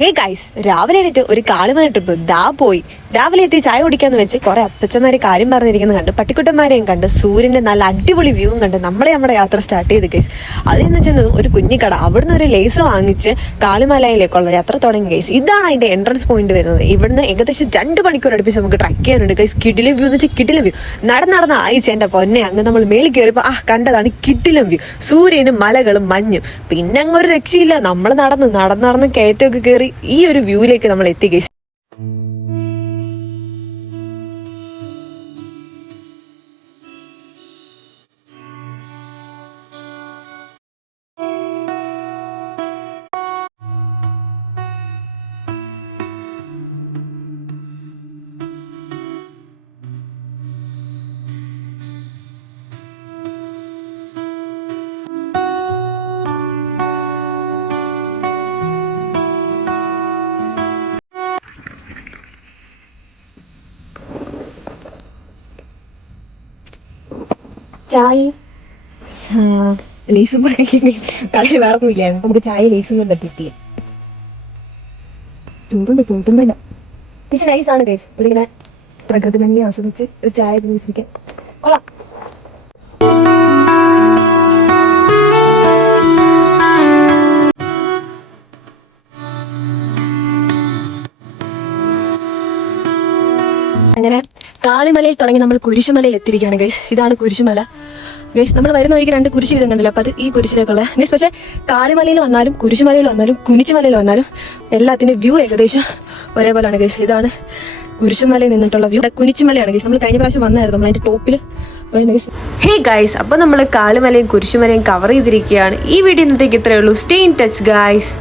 Guys രാവിലെ എണീറ്റ് ഒരു കാളിമല ട്രിപ്പ് ദാ പോയി. രാവിലെ എത്തി ചായ കുടിക്കാന്ന് വെച്ച് കുറെ അപ്പച്ചന്മാരെ കാര്യം പറഞ്ഞിരിക്കുന്നത് കണ്ട് പട്ടിക്കുട്ടന്മാരെയും കണ്ട് സൂര്യന്റെ നല്ല അടിപൊളി വ്യൂവും കണ്ട് നമ്മുടെ യാത്ര സ്റ്റാർട്ട് ചെയ്ത് ഗൈസ്. അതിന്ന് ചെന്നതും ഒരു കുഞ്ഞിക്കട, അവിടുന്ന് ഒരു ലേസ് വാങ്ങിച്ച് കാളിമലയിലേക്കുള്ള യാത്ര തുടങ്ങി ഗൈസ്. ഇതാണ് അതിന്റെ എൻട്രൻസ് പോയിന്റ് വരുന്നത്. ഇവിടുന്ന് ഏകദേശം 2 മണിക്കൂർ അടുപ്പിച്ച് നമുക്ക് ട്രക്ക് ചെയ്യാനുണ്ട് ഗൈസ്. കിടിലം വ്യൂ എന്ന് വെച്ചാൽ കിടിലം വ്യൂ. നടന്ന ആയിച്ച എന്റെ പൊന്നെ, അങ്ങ് നമ്മൾ മേളിൽ കയറിയപ്പോ കണ്ടതാണ് കിടിലം വ്യൂ. സൂര്യനും മലകളും മഞ്ഞും. പിന്നെ അങ്ങ് ഒരു രക്ഷയില്ല. നമ്മൾ നടന്ന് കയറ്റമൊക്കെ കയറി ഈ ഒരു വ്യൂയിലേക്ക് നമ്മൾ എത്തി ഗൈസ്. ചായ ലേസും കളി വേറൊന്നുമില്ല. നമുക്ക് ചായ ലേസും കൊണ്ട് അഡ്ജസ്റ്റ് ചെയ്യാം. ചൂടുന്നില്ല പക്ഷെ നൈസാണ് ഗൈസ്. ഇങ്ങനെ പ്രകൃതി ഭംഗി ആസ്വദിച്ച് ഒരു ചായ കുടിക്കാൻ കൊള്ളാം. അങ്ങനെ കാളിമലയിൽ തുടങ്ങി നമ്മൾ കുരിശുമലയിൽ എത്തിയിരിക്കുകയാണ് ഗൈസ്. ഇതാണ് കുരിശുമല ഗൈസ്. നമ്മൾ വരുന്ന വഴിക്ക് 2 കുരിശ് വീതം കണ്ടില്ല, അപ്പൊ അത് ഈ കുരിശിലേക്കുള്ള ഗൈസ്. പക്ഷെ കാളിമലയിൽ വന്നാലും കുരിശുമലയിൽ വന്നാലും കുനിച്ചുമലയിൽ വന്നാലും എല്ലാത്തിന്റെ വ്യൂ ഏകദേശം ഒരേപോലെയാണ് ഗൈസ്. ഇതാണ് കുരിശുമലയിൽ നിന്നിട്ടുള്ള വ്യൂ. കുനിച്ചുമലയാണ് ഗൈസ്. നമ്മൾ കഴിഞ്ഞ പ്രാവശ്യം വന്നായിരുന്നു, നമ്മൾ അതിന്റെ ടോപ്പിൽ. ഹേ ഗൈസ്, അപ്പൊ നമ്മൾ കാളിമലയും കുരിശുമലയും കവർ ചെയ്തിരിക്കുകയാണ്. ഈ വീഡിയോ ഇന്നത്തേക്ക് ഇത്രയേ ഉള്ളൂ. Stay in touch guys.